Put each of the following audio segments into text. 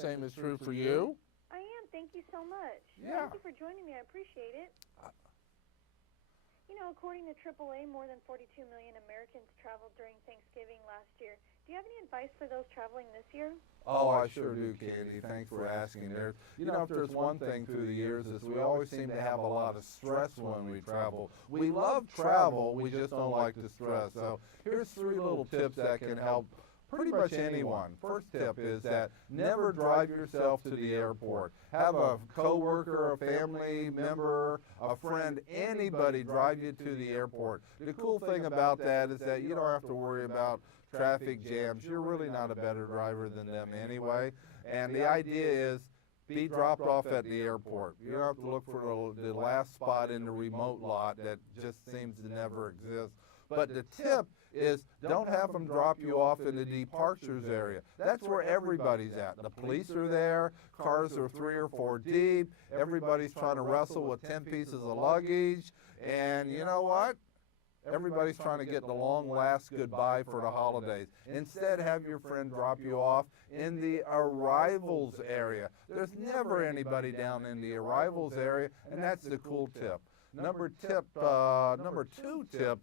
same is true for you. I am. Thank you so much. Yeah. Thank you for joining me. I appreciate it. You know, according to AAA, more than 42 million Americans traveled during Thanksgiving last year. Do you have any advice for those traveling this year? Oh, I sure do, Candy. Thanks for asking. If there's one thing through the years is we always seem to have a lot of stress when we travel. We love travel, we just don't like the stress. So here's 3 little tips that can help pretty much anyone. First tip is that never drive yourself to the airport. Have a coworker, a family member, a friend, anybody drive you to the airport. The cool thing about that is that you don't have to worry about traffic jams. You're really not a better driver than them anyway. And the idea is be dropped off at the airport. You don't have to look for the last spot in the remote lot that just seems to never exist. But the tip is don't have them drop you off in the departures area. That's where everybody's at. The police are there, cars are 3 or 4 deep, everybody's trying to wrestle with 10 pieces of luggage, and you know what? Everybody's trying to get the long last goodbye for the holidays. Instead, have your friend drop you off in the arrivals area. There's never anybody down in the arrivals area, and that's the cool tip. Number 2 tip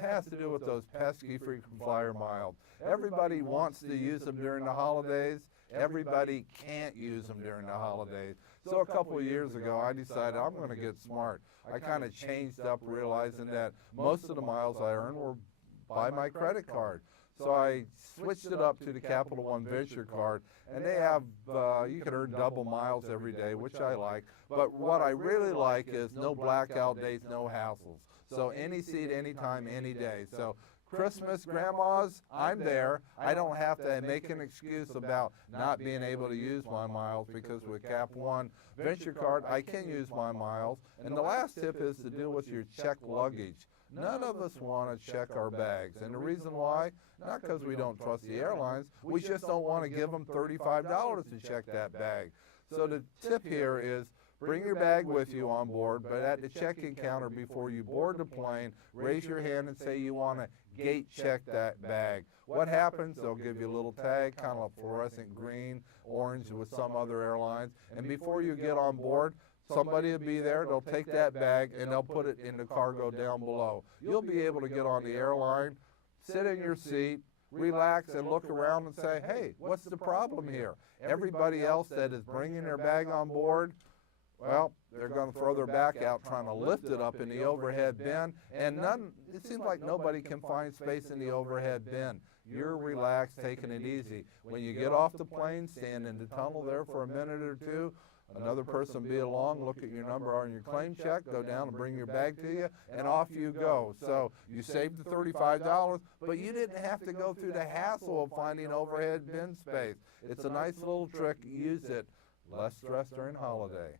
has to do with those pesky frequent flyer miles. Everybody wants to use them during the holidays. Everybody can't use them during the holidays. So a couple of years ago, I decided I'm going to get smart. I kind of changed up, realizing that most of the miles I earned were by my credit card. So I switched it up to the Capital One Venture card, and they have, you can earn double miles every day, which I like. But what I really like is no blackout days, no hassles. So any seat, anytime, any day. So Christmas, grandmas, I'm there. I don't have to make an excuse about not being able to use my miles, because with Cap One Venture Card, I can use my miles. And the last tip is to deal with your checked luggage. None of us want to check our bags. And the reason why, not because we don't trust the airlines, we just don't want to give them $35 to check that bag. So the tip here is bring your bag with you on board, but at the check-in counter before you board the plane, raise your hand and say you want to gate check that bag. What happens? They'll give you a little tag, kind of fluorescent green, orange with some other airlines, and before you get on board, somebody will be there, they'll take that bag and they'll put it in the cargo down below. You'll be able to get on the airline, sit in your seat, relax and look around and say, hey, what's the problem here? Everybody else that is bringing their bag on board, well, they're going to throw their back out trying to lift it up in the overhead bin, and it seems like nobody can find space in the overhead bin. You're relaxed, taking it easy. When you get off the plane, stand in the tunnel there for a minute or two, another person be along, look at your number on your claim check, go down and bring your bag to you, and off you go. So you saved the $35, but you didn't have to go through the hassle of finding overhead bin space. It's a nice little trick. Use it. Less stress during holiday.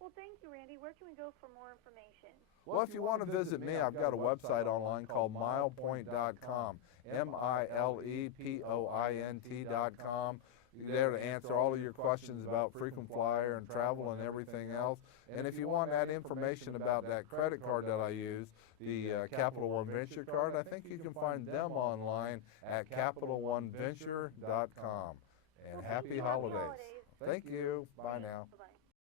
Well, thank you, Randy. Where can we go for more information? Well, if you want to visit me, I've got a website online called milepoint.com, milepoint.com. You're there to answer all of your questions about frequent flyer and travel and everything else. And if you want that information about that credit card that I use, the Capital One Venture card, I think you can find them online at CapitalOneVenture.com. And happy holidays. Thank you. Bye now. Bye-bye.